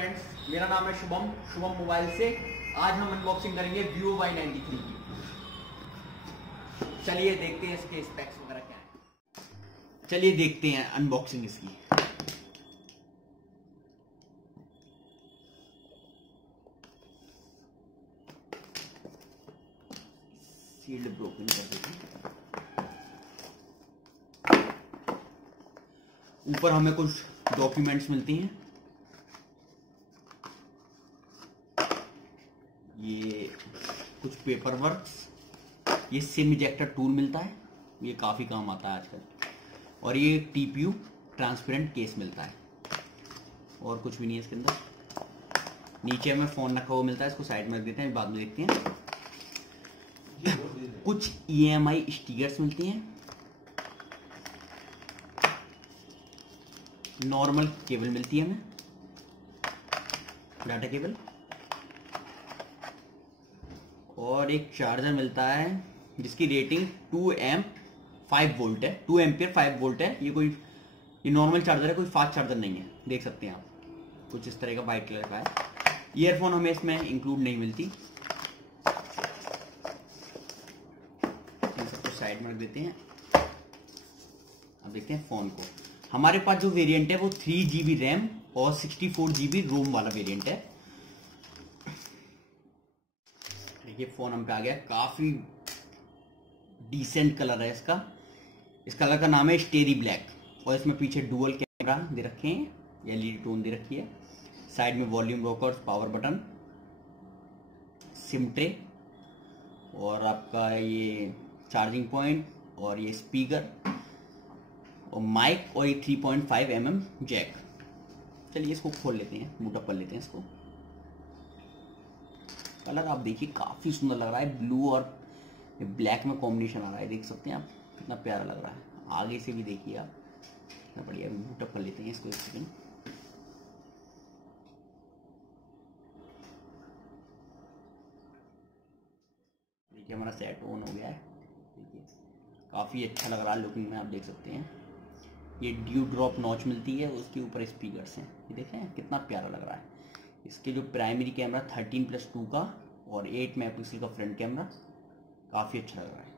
Friends, मेरा नाम है शुभम मोबाइल से। आज हम अनबॉक्सिंग करेंगे Vivo Y93 की। चलिए देखते हैं इसके स्पेक्स वगैरह क्या है। चलिए देखते हैं अनबॉक्सिंग इसकी। सील्ड ब्रोकन कर देते हैं। ऊपर हमें कुछ डॉक्यूमेंट्स मिलती हैं। ये कुछ पेपर वर्क्स, ये सिम इजेक्टर टूल मिलता है, ये काफ़ी काम आता है आजकल। और ये TPU ट्रांसपेरेंट केस मिलता है और कुछ भी नहीं है इसके अंदर। नीचे हमें फ़ोन रखा हुआ मिलता है, इसको साइड में रख देते हैं, बाद में देखते हैं। कुछ EMI स्टिकर्स मिलती हैं। नॉर्मल केबल मिलती है हमें, डाटा केबल, और एक चार्जर मिलता है जिसकी रेटिंग 2 एम्प 5 वोल्ट है, 2 एम्पियर 5 वोल्ट है। ये नॉर्मल चार्जर है, कोई फास्ट चार्जर नहीं है। देख सकते हैं आप, कुछ इस तरह का वाइट कलर का है। ईयरफोन हमें इसमें इंक्लूड नहीं मिलती। इन सबको साइड में रख देते हैं। अब देखते हैं फोन को। हमारे पास जो वेरिएंट है वो 3GB रैम और 64GB रोम वाला वेरिएंट है। देखिए फोन हम पे आ गया, काफी डिसेंट कलर है इसका। इस कलर का नाम है स्टेरी ब्लैक, और इसमें पीछे डुअल कैमरा दे रखे हैं, LED टोन दे रखी है। साइड में volume rockers, power button, SIM tray, और आपका ये चार्जिंग पॉइंट, और ये स्पीकर और माइक, और ये 3.5mm जैक। चलिए इसको खोल लेते हैं, बूटअप कर लेते हैं इसको। कलर आप देखिए काफ़ी सुंदर लग रहा है, ब्लू और ब्लैक में कॉम्बिनेशन आ रहा है। देख सकते हैं आप कितना प्यारा लग रहा है। आगे से भी देखिए आप, कितना बढ़िया। बूटअप कर लेते हैं इसको, एक सेकेंड। देखिए हमारा सेट ऑन हो गया है। देखिए काफ़ी अच्छा लग रहा है लुकिंग में, आप देख सकते हैं। ये ड्यू ड्रॉप नॉच मिलती है, उसके ऊपर स्पीकर्स हैं। ये देखें कितना प्यारा लग रहा है। इसके जो प्राइमरी कैमरा 13+2 का और 8 मेगापिक्सल का फ्रंट कैमरा, काफ़ी अच्छा लग रहा है।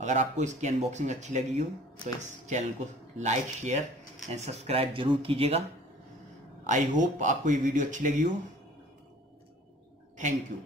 अगर आपको इसकी अनबॉक्सिंग अच्छी लगी हो तो इस चैनल को लाइक, शेयर एंड सब्सक्राइब जरूर कीजिएगा। आई होप आपको ये वीडियो अच्छी लगी हो। Thank you.